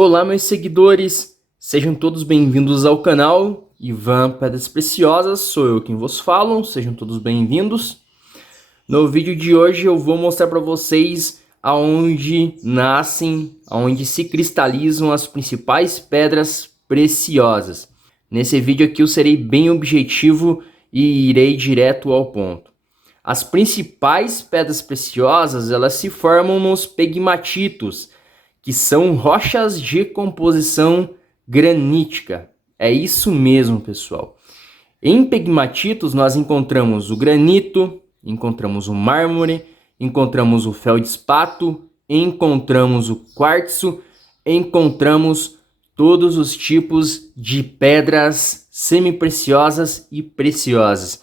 Olá, meus seguidores, sejam todos bem-vindos ao canal Ivan Pedras Preciosas, sou eu quem vos falo, sejam todos bem-vindos. No vídeo de hoje eu vou mostrar para vocês aonde nascem, aonde se cristalizam as principais pedras preciosas. Nesse vídeo aqui eu serei bem objetivo e irei direto ao ponto. As principais pedras preciosas, elas se formam nos pegmatitos, que são rochas de composição granítica. É isso mesmo, pessoal. Em pegmatitos nós encontramos o granito, encontramos o mármore, encontramos o feldspato, encontramos o quartzo, encontramos todos os tipos de pedras semipreciosas e preciosas.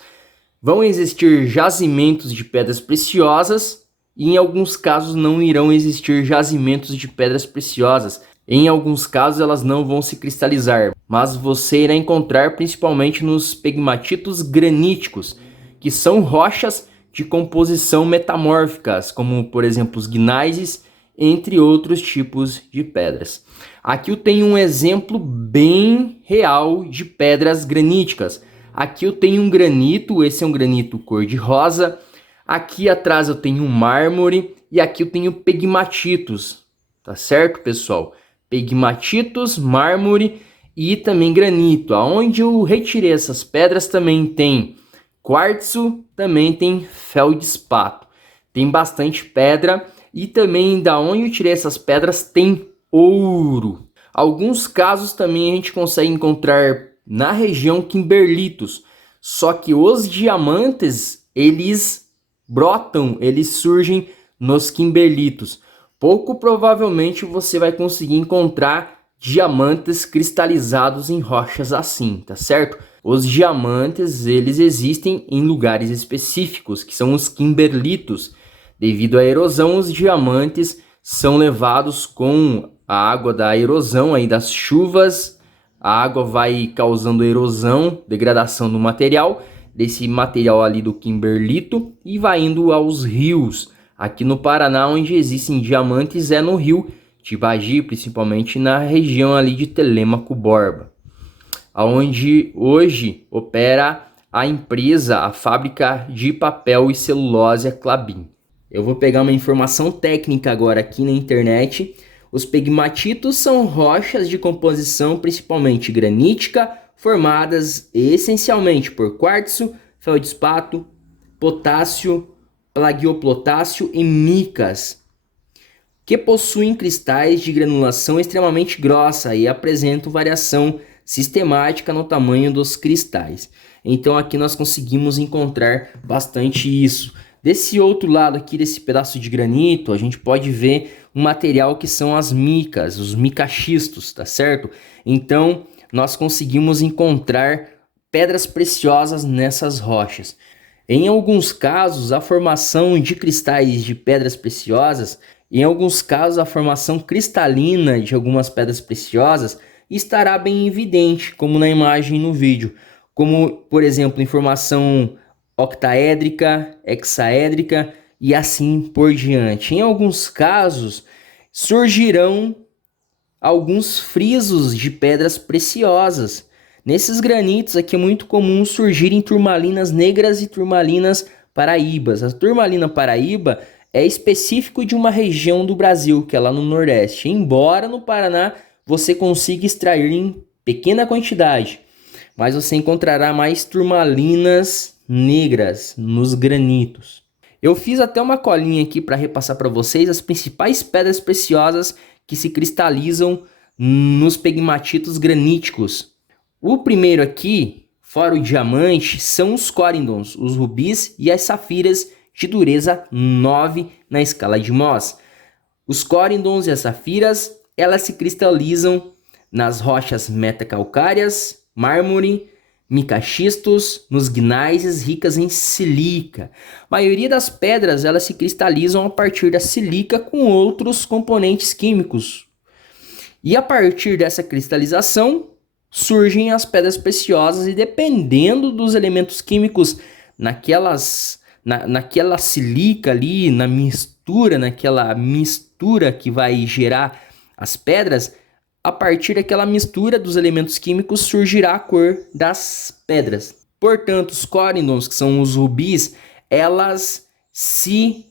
Vão existir jazimentos de pedras preciosas e em alguns casos não irão existir jazimentos de pedras preciosas. Em alguns casos elas não vão se cristalizar, mas você irá encontrar principalmente nos pegmatitos graníticos, que são rochas de composição metamórficas, como por exemplo os gnáises, entre outros tipos de pedras. Aqui eu tenho um exemplo bem real de pedras graníticas. Aqui eu tenho um granito, esse é um granito cor-de-rosa. Aqui atrás eu tenho um mármore e aqui eu tenho pegmatitos, tá certo, pessoal? Pegmatitos, mármore e também granito. Aonde eu retirei essas pedras também tem quartzo, também tem feldspato. Tem bastante pedra e também da onde eu tirei essas pedras tem ouro. Alguns casos também a gente consegue encontrar na região Kimberlitos, só que os diamantes, eles brotam, eles surgem nos Kimberlitos. Pouco provavelmente você vai conseguir encontrar diamantes cristalizados em rochas assim, tá certo? Os diamantes, eles existem em lugares específicos, que são os Kimberlitos. Devido à erosão, os diamantes são levados com a água da erosão, aí das chuvas. A água vai causando erosão, degradação do material, desse material ali do Kimberlito, e vai indo aos rios. Aqui no Paraná, onde existem diamantes, é no rio Tibagi, principalmente na região ali de Telêmaco Borba, onde hoje opera a empresa, a fábrica de papel e celulose Klabin. Eu vou pegar uma informação técnica agora aqui na internet. Os pegmatitos são rochas de composição principalmente granítica, formadas essencialmente por quartzo, feldspato, potássio, plagiopotássio e micas, que possuem cristais de granulação extremamente grossa e apresentam variação sistemática no tamanho dos cristais. Então aqui nós conseguimos encontrar bastante isso. Desse outro lado aqui, desse pedaço de granito, a gente pode ver um material que são as micas, os micaxistos, tá certo? Então, nós conseguimos encontrar pedras preciosas nessas rochas. Em alguns casos, a formação de cristais de pedras preciosas, em alguns casos, a formação cristalina de algumas pedras preciosas estará bem evidente, como na imagem no vídeo, como, por exemplo, em formação octaédrica, hexaédrica e assim por diante. Em alguns casos, surgirão alguns frisos de pedras preciosas. Nesses granitos aqui é muito comum surgirem turmalinas negras e turmalinas paraíbas. A turmalina paraíba é específico de uma região do Brasil, que é lá no Nordeste. Embora no Paraná você consiga extrair em pequena quantidade, mas você encontrará mais turmalinas negras nos granitos. Eu fiz até uma colinha aqui para repassar para vocês as principais pedras preciosas que se cristalizam nos pegmatitos graníticos. O primeiro aqui, fora o diamante, são os corindons, os rubis e as safiras de dureza 9 na escala de Mohs. Os corindons e as safiras, elas se cristalizam nas rochas metacalcárias, mármore, micaxistos, nos gnáises ricas em sílica. A maioria das pedras elas se cristalizam a partir da sílica com outros componentes químicos. E a partir dessa cristalização surgem as pedras preciosas e dependendo dos elementos químicos naquela sílica ali, naquela mistura que vai gerar as pedras, a partir daquela mistura dos elementos químicos surgirá a cor das pedras. Portanto, os corindons, que são os rubis, elas se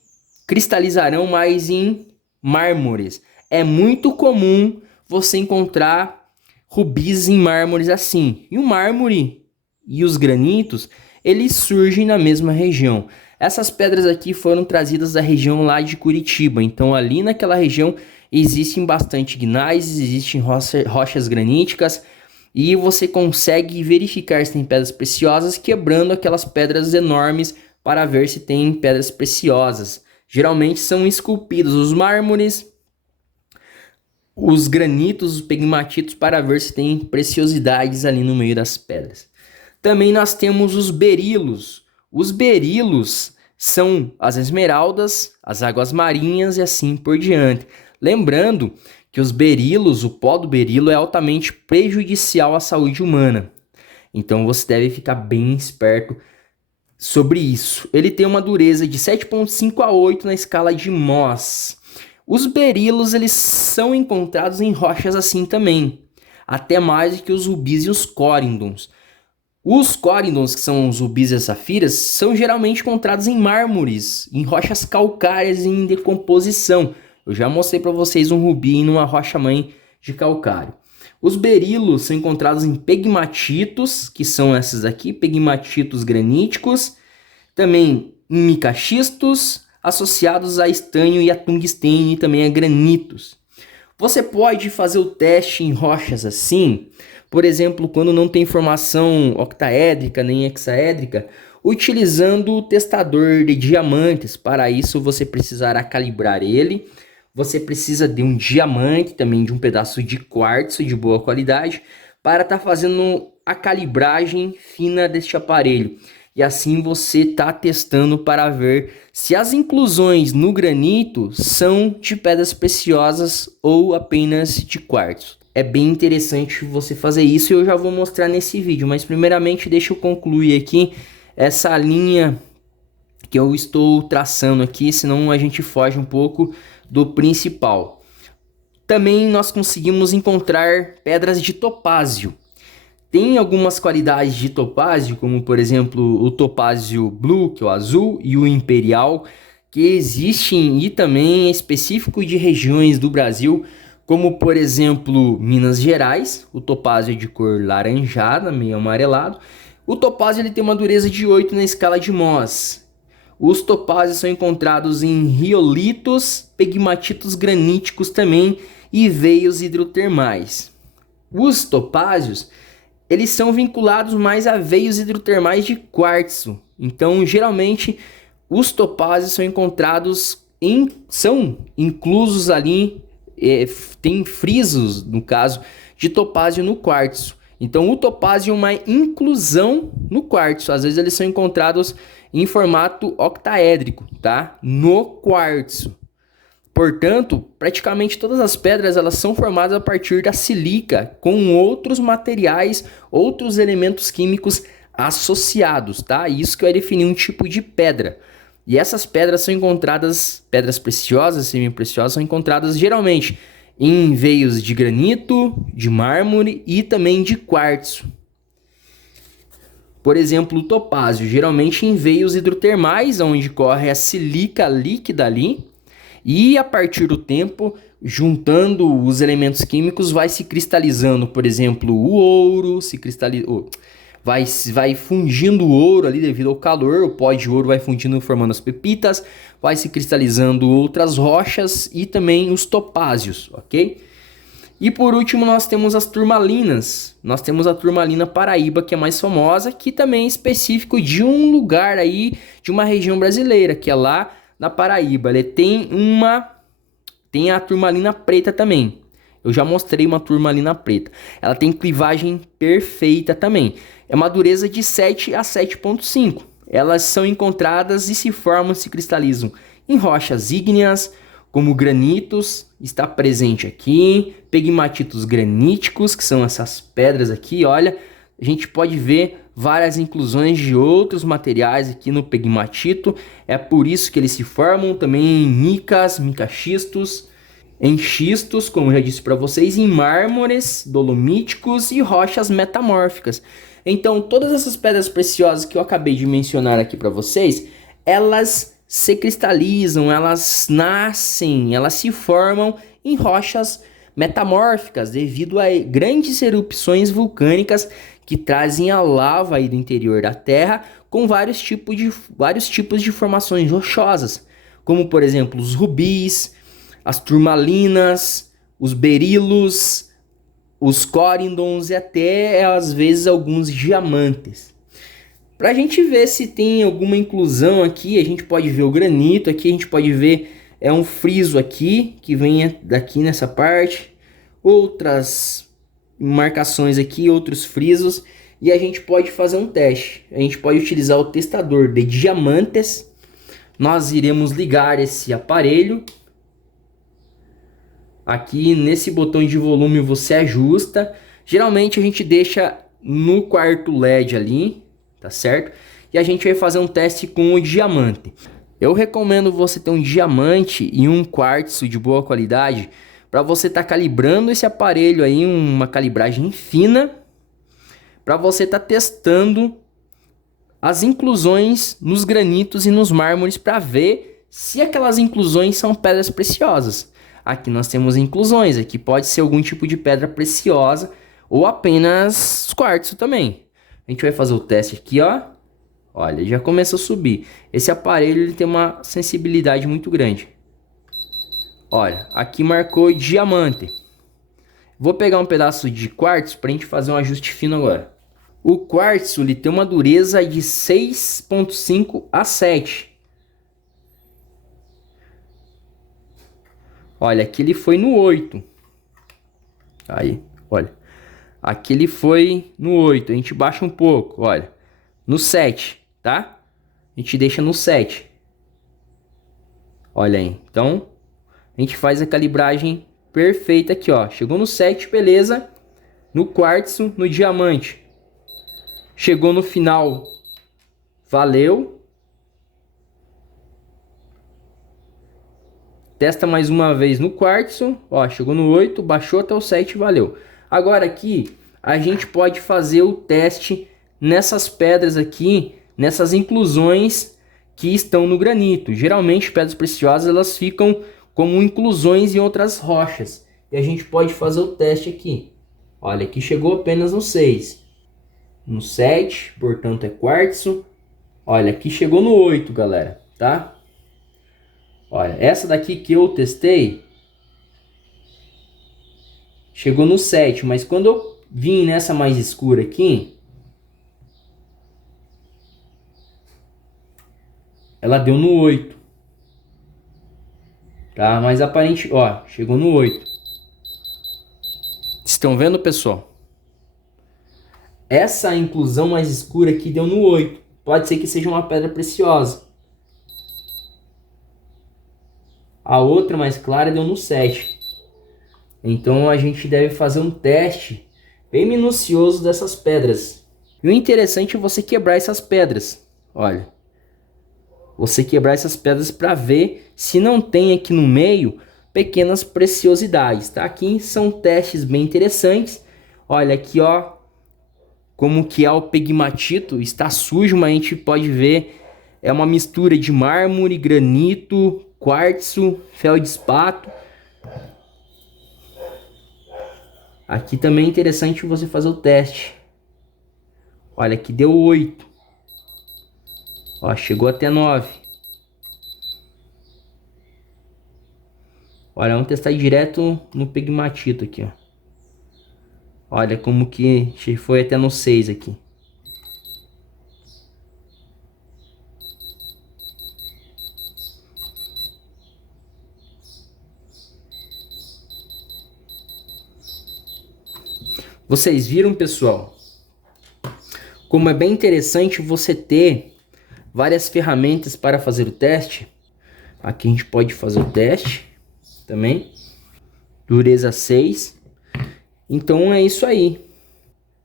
cristalizarão mais em mármores. É muito comum você encontrar rubis em mármores assim. E o mármore e os granitos, eles surgem na mesma região. Essas pedras aqui foram trazidas da região lá de Curitiba. Então ali naquela região existem bastante gneiss, existem rochas graníticas. E você consegue verificar se tem pedras preciosas quebrando aquelas pedras enormes para ver se tem pedras preciosas. Geralmente são esculpidos os mármores, os granitos, os pegmatitos para ver se tem preciosidades ali no meio das pedras. Também nós temos os berilos. Os berilos são as esmeraldas, as águas marinhas e assim por diante. Lembrando que os berilos, o pó do berilo é altamente prejudicial à saúde humana. Então você deve ficar bem esperto sobre isso. Ele tem uma dureza de 7,5 a 8 na escala de Mohs. Os berilos eles são encontrados em rochas assim também, até mais do que os rubis e os corindons. Os corindons, que são os rubis e as safiras, são geralmente encontrados em mármores, em rochas calcárias em decomposição. Eu já mostrei para vocês um rubi em uma rocha-mãe de calcário. Os berilos são encontrados em pegmatitos, que são esses aqui, pegmatitos graníticos. Também em micaxistos, associados a estanho e a tungstênio e também a granitos. Você pode fazer o teste em rochas assim, por exemplo, quando não tem formação octaédrica nem hexaédrica, utilizando o testador de diamantes. Para isso você precisará calibrar ele. Você precisa de um diamante, também de um pedaço de quartzo de boa qualidade, para estar fazendo a calibragem fina deste aparelho. E assim você está testando para ver se as inclusões no granito são de pedras preciosas ou apenas de quartzo. É bem interessante você fazer isso e eu já vou mostrar nesse vídeo. Mas primeiramente deixa eu concluir aqui essa linha que eu estou traçando aqui, senão a gente foge um pouco do principal. Também nós conseguimos encontrar pedras de topázio. Tem algumas qualidades de topázio, como por exemplo o topázio blue, que é o azul, e o imperial, que existem e também é específico de regiões do Brasil, como por exemplo Minas Gerais. O topázio é de cor laranjada, meio amarelado. O topázio ele tem uma dureza de 8 na escala de Mohs. Os topázios são encontrados em riolitos, pegmatitos graníticos também e veios hidrotermais. Os topázios eles são vinculados mais a veios hidrotermais de quartzo. Então, geralmente, os topázios são encontrados são inclusos ali, tem frisos, no caso, de topázio no quartzo. Então, o topázio é uma inclusão no quartzo. Às vezes, eles são encontrados em formato octaédrico, tá? No quartzo. Portanto, praticamente todas as pedras elas são formadas a partir da sílica, com outros materiais, outros elementos químicos associados, tá? Isso que vai definir um tipo de pedra. E essas pedras são encontradas, pedras preciosas, semi-preciosas, são encontradas geralmente em veios de granito, de mármore e também de quartzo. Por exemplo, o topázio, geralmente em veios hidrotermais, onde corre a sílica líquida ali. E a partir do tempo, juntando os elementos químicos, vai se cristalizando, por exemplo, o ouro, vai fundindo o ouro ali devido ao calor, o pó de ouro vai fundindo formando as pepitas, vai se cristalizando outras rochas e também os topázios, ok? E por último nós temos as turmalinas. Nós temos a turmalina Paraíba, que é mais famosa, que também é específico de um lugar aí, de uma região brasileira, que é lá na Paraíba. Ele tem a turmalina preta também. Eu já mostrei uma turmalina preta. Ela tem clivagem perfeita também. É uma dureza de 7 a 7,5. Elas são encontradas e se formam, se cristalizam em rochas ígneas, como granitos, está presente aqui, pegmatitos graníticos, que são essas pedras aqui, olha. A gente pode ver várias inclusões de outros materiais aqui no pegmatito. É por isso que eles se formam também em micas, micaxistos. em xistos, como eu já disse para vocês, em mármores dolomíticos e rochas metamórficas. Então, todas essas pedras preciosas que eu acabei de mencionar aqui para vocês, elas se cristalizam, elas nascem, elas se formam em rochas metamórficas devido a grandes erupções vulcânicas que trazem a lava aí do interior da Terra com vários tipos de formações rochosas, como por exemplo os rubis, as turmalinas, os berilos, os corindons e até às vezes alguns diamantes. Para a gente ver se tem alguma inclusão aqui, a gente pode ver o granito, aqui a gente pode ver um friso aqui, que vem daqui nessa parte, outras marcações aqui, outros frisos, e a gente pode fazer um teste. A gente pode utilizar o testador de diamantes, nós iremos ligar esse aparelho. Aqui nesse botão de volume você ajusta, geralmente a gente deixa no quarto LED ali, tá certo? E a gente vai fazer um teste com o diamante. Eu recomendo você ter um diamante e um quartzo de boa qualidade para você estar calibrando esse aparelho aí, uma calibragem fina, para você estar testando as inclusões nos granitos e nos mármores para ver se aquelas inclusões são pedras preciosas. Aqui nós temos inclusões, aqui pode ser algum tipo de pedra preciosa ou apenas quartzo também. A gente vai fazer o teste aqui, ó. Olha, já começa a subir. Esse aparelho ele tem uma sensibilidade muito grande. Olha, aqui marcou diamante. Vou pegar um pedaço de quartzo para a gente fazer um ajuste fino agora. O quartzo ele tem uma dureza de 6,5 a 7. Olha, aqui ele foi no 8. Aí, olha. Aqui ele foi no 8. A gente baixa um pouco, olha. No 7, tá? A gente deixa no 7. Olha aí. Então, a gente faz a calibragem perfeita aqui, ó. Chegou no 7, beleza. No quartzo, no diamante. Chegou no final, valeu. Testa mais uma vez no quartzo, ó, chegou no 8, baixou até o 7, valeu. Agora aqui, a gente pode fazer o teste nessas pedras aqui, nessas inclusões que estão no granito. Geralmente, pedras preciosas, elas ficam como inclusões em outras rochas. E a gente pode fazer o teste aqui. Olha, aqui chegou apenas no 6. No 7, portanto é quartzo. Olha, aqui chegou no 8, galera, tá? Olha, essa daqui que eu testei chegou no 7, mas quando eu vim nessa mais escura aqui, ela deu no 8. Tá? Mas aparente, ó, chegou no 8. Estão vendo, pessoal? Essa inclusão mais escura aqui deu no 8. Pode ser que seja uma pedra preciosa. A outra mais clara deu no 7. Então a gente deve fazer um teste bem minucioso dessas pedras. E o interessante é você quebrar essas pedras. Olha. Você quebrar essas pedras para ver se não tem aqui no meio pequenas preciosidades, tá? Aqui são testes bem interessantes. Olha aqui, ó, como que é o pegmatito. Está sujo, mas a gente pode ver. É uma mistura de mármore, granito, quartzo, feldespato. Aqui também é interessante você fazer o teste. Olha, aqui deu 8. Ó, chegou até 9. Olha, vamos testar direto no pegmatito aqui, ó. Olha como que foi até no 6 aqui. Vocês viram, pessoal? Como é bem interessante você ter várias ferramentas para fazer o teste. Aqui a gente pode fazer o teste também. Dureza 6. Então é isso aí.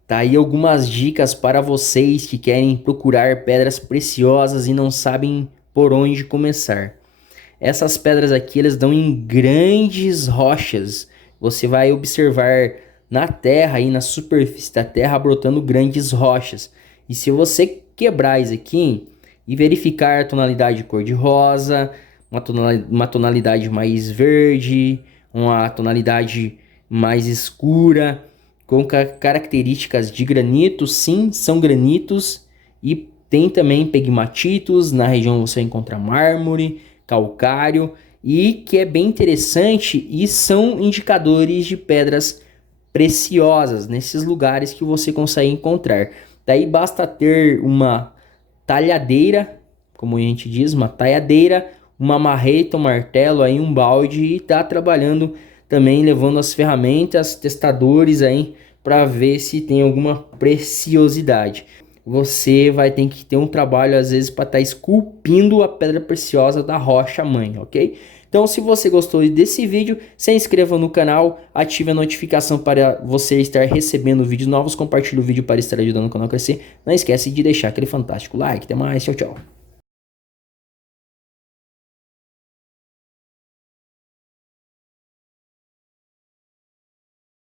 Tá aí algumas dicas para vocês que querem procurar pedras preciosas e não sabem por onde começar. Essas pedras aqui, elas dão em grandes rochas. Você vai observar na terra, aí na superfície da terra, brotando grandes rochas. E se você quebrar isso aqui e verificar a tonalidade cor-de-rosa, uma tonalidade mais verde, uma tonalidade mais escura, com características de granito, sim, são granitos, e tem também pegmatitos, na região você encontra mármore, calcário, e que é bem interessante e são indicadores de pedras preciosas nesses lugares que você consegue encontrar. Daí basta ter uma talhadeira, como a gente diz, uma talhadeira, uma marreta, um martelo, aí um balde, e tá trabalhando também, levando as ferramentas, testadores aí para ver se tem alguma preciosidade. Você vai ter que ter um trabalho às vezes para estar esculpindo a pedra preciosa da rocha mãe, ok? Então, se você gostou desse vídeo, se inscreva no canal, ative a notificação para você estar recebendo vídeos novos, compartilhe o vídeo para estar ajudando o canal a crescer. Não esquece de deixar aquele fantástico like. Até mais, tchau, tchau.